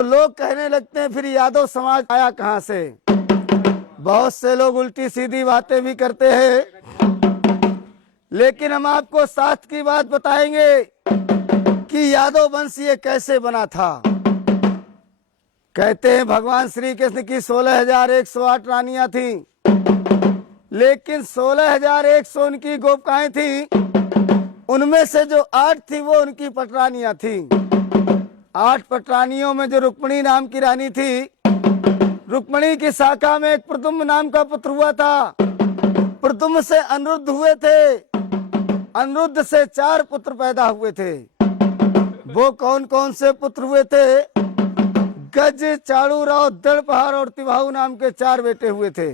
लोग कहने लगते हैं फिर यादव समाज आया कहां से। बहुत से लोग उल्टी सीधी बातें भी करते हैं, लेकिन हम आपको शास्त्र की बात बताएंगे कि यादव वंश ये कैसे बना था। कहते हैं भगवान श्री कृष्ण की 16,108 रानियां थीं, लेकिन 16,100 उनकी गोपिकाएं थीं, उनमें से जो 8 थी वो उनकी पटरानियां थीं। 8 पटरानियों में जो रुक्मिणी नाम की रानी थी, रुक्मिणी की शाखा में एक प्रद्युम्न नाम का पुत्र हुआ था। प्रद्युम्न से अनिरुद्ध हुए थे, अनिरुद्ध से 4 पुत्र पैदा हुए थे। वो कौन कौन से पुत्र हुए थे? गज, चाड़ूराव, दड़पहार और तिवाहू नाम के 4 बेटे हुए थे।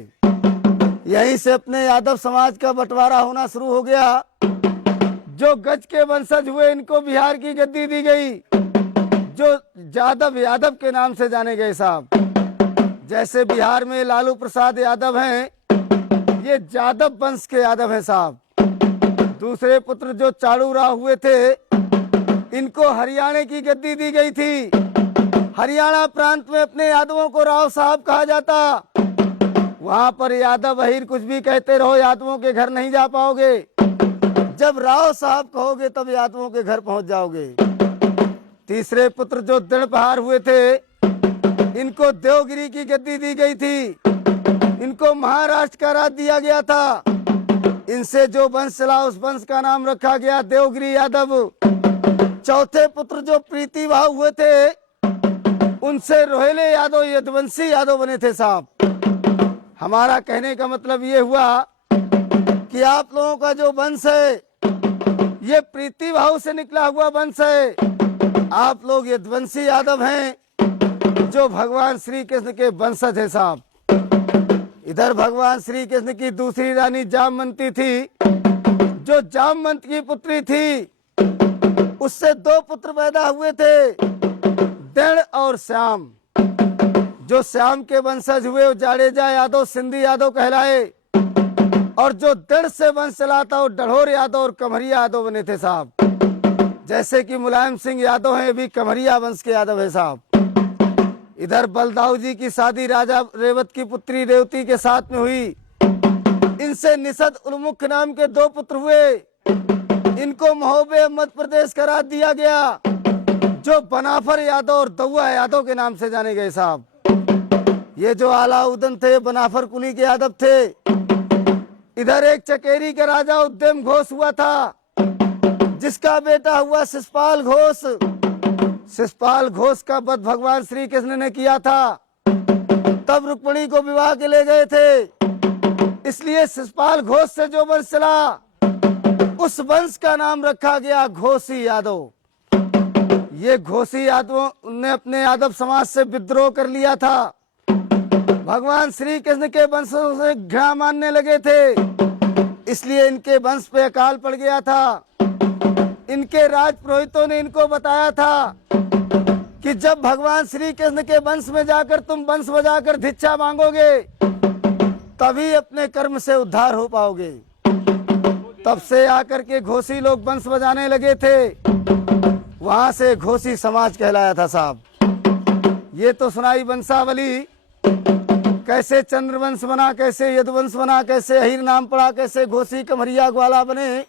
यहीं से अपने यादव समाज का बंटवारा होना शुरू हो गया। जो गज के वंशज हुए इनको बिहार की गद्दी दी गई, जो यादव के नाम से जाने गए साहब। जैसे बिहार में लालू प्रसाद यादव हैं, ये यादव वंश के यादव हैं साहब। दूसरे पुत्र जो चाड़ूराव हुए थे, इनको हरियाणा की गद्दी दी गई थी। हरियाणा प्रांत में अपने यादवों को राव साहब कहा जाता। वहां पर यादव अहीर कुछ भी कहते रहो, यादवों के घर नहीं जा पाओगे। जब राव साहब कहोगे तब यादवों के घर पहुंच जाओगे। तीसरे पुत्र जो दड़पहार हुए थे, इनको देवगिरी की गद्दी दी गई थी। इनको महाराष्ट्र का राज दिया गया था। इनसे जो वंश चला उस वंश का नाम रखा गया देवगिरी यादव। चौथे पुत्र जो प्रीतिभाव हुए थे, उनसे रोहिले यादव यदुवंशी यादव बने थे साहब। हमारा कहने का मतलब ये हुआ कि आप लोगों का जो वंश है ये प्रीतिभाव से निकला हुआ वंश है। आप लोग यदुवंशी यादव हैं, जो भगवान श्री कृष्ण के वंशज है साहब। इधर भगवान श्री कृष्ण की दूसरी रानी जामवंती थी, जो जामवंत की पुत्री थी। उससे 2 पुत्र पैदा हुए थे, दृढ़ और श्याम। जो श्याम के वंशज हुए वो जाडेजा यादव, सिंधी यादव कहलाए, और जो दृढ़ से वंश चला था वो डढ़ोर यादव और कमरिया यादव बने थे साहब। जैसे कि मुलायम सिंह यादव हैं, भी कमरिया वंश के यादव है साहब। इधर बलदाऊ जी की शादी राजा रेवत की पुत्री रेवती के साथ में हुई। इनसे निषद उन्मुख नाम के 2 पुत्र हुए। इनको महोबे मध्य प्रदेश का राज दिया गया, जो बनाफर यादव और दौआ यादव के नाम से जाने गए साहब। ये जो अलाउद्दीन थे बनाफर कुली के यादव थे। इधर एक चकेरी का राजा उद्यम घोष हुआ था, जिसका बेटा हुआ शिषपाल घोष। शिषपाल घोष का वध भगवान श्री कृष्ण ने किया था। तब रुक्मिणी को विवाह के ले गए थे, इसलिए शिषपाल घोष से जो वंश चला उस वंश का नाम रखा गया घोषी यादव। ये घोषी यादवों ने अपने यादव समाज से विद्रोह कर लिया था। भगवान श्री कृष्ण के वंशों से घृणा मानने लगे थे, इसलिए इनके वंश पे अकाल पड़ गया था। इनके राज पुरोहितों ने इनको बताया था कि जब भगवान श्री कृष्ण के वंश में जाकर तुम वंश बजाकर भिक्षा मांगोगे, तभी अपने कर्म से उद्धार हो पाओगे। तब से आकर के घोषी लोग वंश बजाने लगे थे। वहां से घोषी समाज कहलाया था साहब। ये तो सुनाई वंशावली, कैसे चंद्रवंश बना, कैसे यदुवंश बना, कैसे अहीर नाम पड़ा, कैसे घोषी, कमरिया, ग्वाला बने।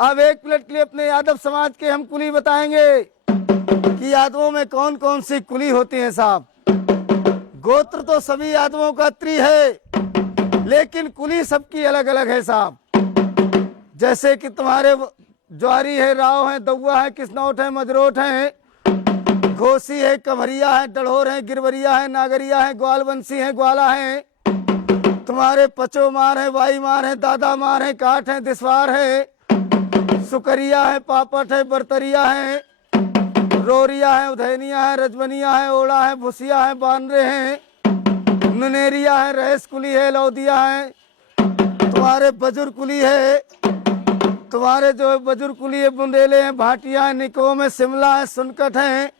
अब एक मिनट के लिए अपने यादव समाज के हम कुली बताएंगे कि यादवों में कौन कौन सी कुली होती है साहब। गोत्र तो सभी यादवों का त्रि है, लेकिन कुली सबकी अलग अलग है साहब। जैसे कि तुम्हारे ज्वारी है, राव है, दौआ है, किसनौट है, मजरोट है, घोसी है, कमरिया है, डढ़ोर है, गिरवरिया है, नागरिया है, ग्वालवंशी है, ग्वाला है। तुम्हारे पचोमार है, वाईमार है, दादा मार है, काठ है, दिसवार है, सुकरिया है, पापट है, बरतरिया है, रोरिया है, उधैनिया है, रजवनिया है, ओड़ा है, भुसिया है, बानरे हैं, नुनेरिया है, रहेस कुली है, लौदिया है। तुम्हारे बजुर्ग कुली है, तुम्हारे जो बजुर्ग कुली है, बुंदेले हैं, भाटिया है, निकोम है, शिमला है, सुनकट है।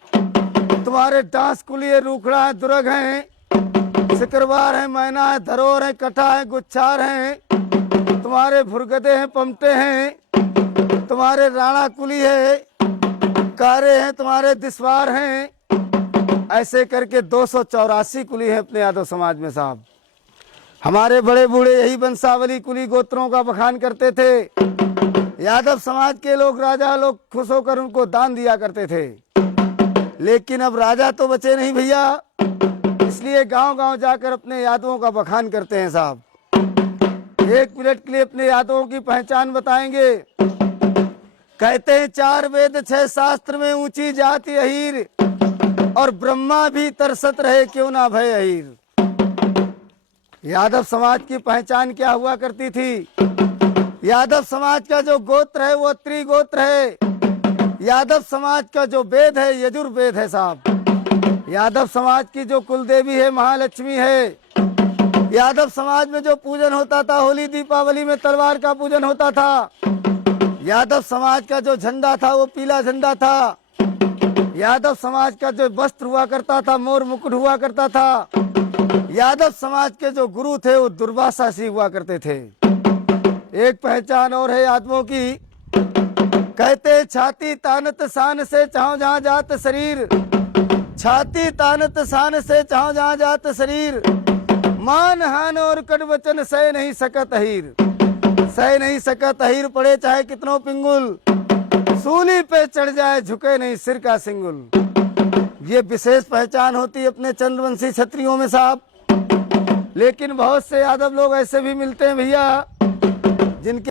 तुम्हारे डांस कुली है, रूखड़ा है, दुर्ग है, सिकरवार है, मैना है, धरोर है, कटा है, गुच्छार है। तुम्हारे भुरगदे हैं, पमटे हैं। तुम्हारे राणा कुली है, कारे हैं, तुम्हारे दिसवार हैं। ऐसे करके 284 कुली हैं अपने यादव समाज में साहब। हमारे बड़े बूढ़े यही वंशावली कुली गोत्रों का बखान करते थे। यादव समाज के लोग, राजा लोग खुश होकर उनको दान दिया करते थे। लेकिन अब राजा तो बचे नहीं भैया, इसलिए गांव गांव जाकर अपने यादवों का बखान करते हैं साहब। 1 मिनट के लिए अपने यादवों की पहचान बताएंगे। कहते हैं 4 वेद 6 शास्त्र में ऊंची जाति अहीर, और ब्रह्मा भी तरसत रहे क्यों ना भय अहीर। यादव समाज की पहचान क्या हुआ करती थी? यादव समाज का जो गोत्र है वो त्रिगोत्र है। यादव समाज का जो वेद है यजुर्वेद है साहब। यादव समाज की जो कुलदेवी है महालक्ष्मी है। यादव समाज में जो पूजन होता था, होली दीपावली में तलवार का पूजन होता था। यादव समाज का जो झंडा था वो पीला झंडा था। यादव समाज का जो वस्त्र हुआ करता था मोर मुकुट हुआ करता था। यादव समाज के जो गुरु थे वो दुर्वासा सी हुआ करते थे। एक पहचान और है यादवों की। कहते छाती तानत शान से चाहो जहाँ जात शरीर, छाती तानत शान से चाहो जहाँ जात शरीर, मान हान और कड़ वचन सह नहीं सकत अहीर। सह नहीं सकत अहीर पड़े चाहे कितनों पिंगुल, सूली पे चढ़ जाए झुके नहीं सिर का सिंगुल। ये विशेष पहचान होती अपने चंद्रवंशी क्षत्रियों में साहब। लेकिन बहुत से यादव लोग ऐसे भी मिलते हैं भैया जिनके